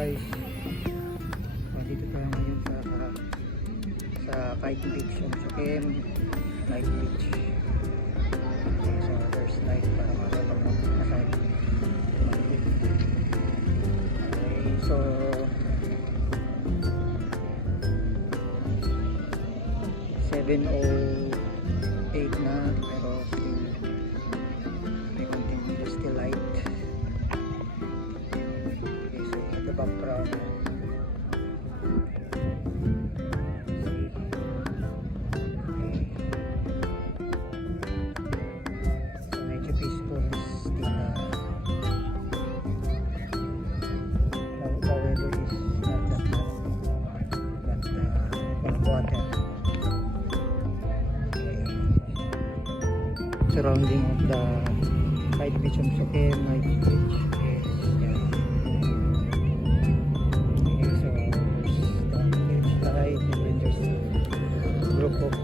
guys, dito tayo ngayon sa Kite Beach, sa KM Night Beach. Okay, so there's light para makapag-massage. Okay, so 7:08 na, pero still may konting still light. Okay, so the background, medyo peaceful still na. The weather is not that bad, but water. Surrounding of the Kite Beach of Sokem Night Beach is okay, so there's the beach light, and then there's a group of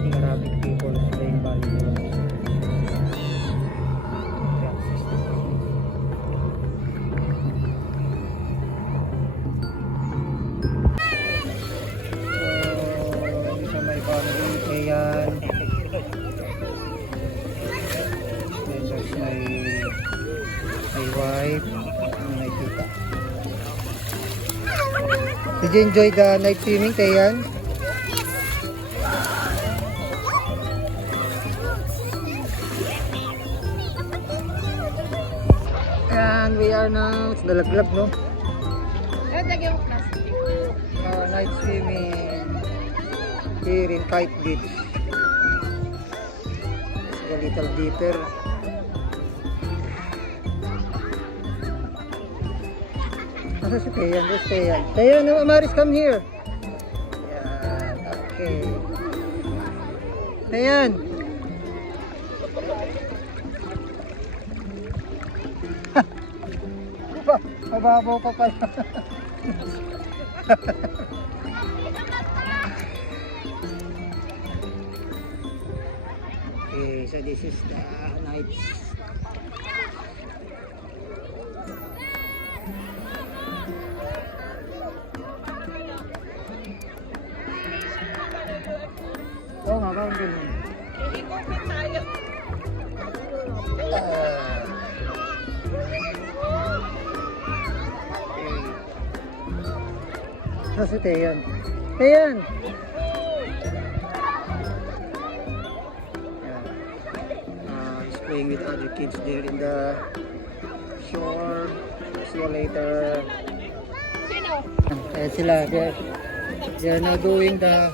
Arabic people playing volleyball. So isa may family, ayan. Then there's my wife and my tita. Did you enjoy the night swimming, Tayan? And we are now, it's dalaglag, no? Night swimming here in Kite Beach. It's a little deeper. Asa si Tayan? There's Tayan. Tayan, no, Amaris, come here. Yan, okay. Tayan. Mababaw pa pala. Okay, so this is the night. Oo nga, bawang ganun. Ikupin tayo. Nasa Tayan? Tayan! He's playing with other kids there in the shore. See you later. Sino? Ayan sila. They're now doing the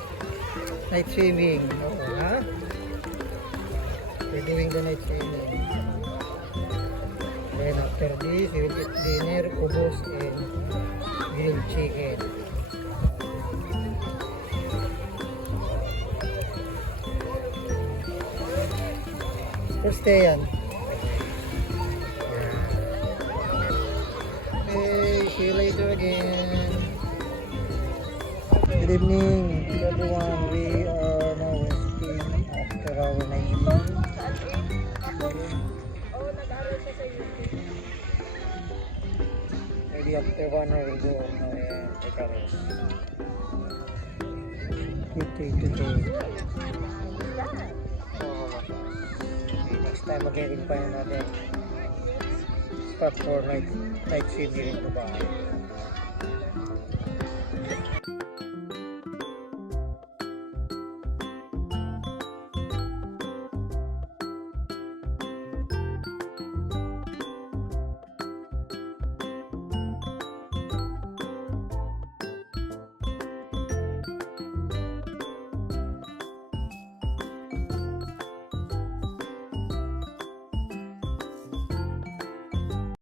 night swimming. Oo, ha? They're doing the night swimming. Then after this, we will eat dinner, kubos, and grilled chicken. First day yan. Okay, see you later again. Good evening everyone. We are now resting after our night swimming. Oo, nag-aaral siya sa YouTube. Maybe after 1 hour we'll go now and take a rest. Good day today. Next time again we'll find another spot for night swimming in Dubai.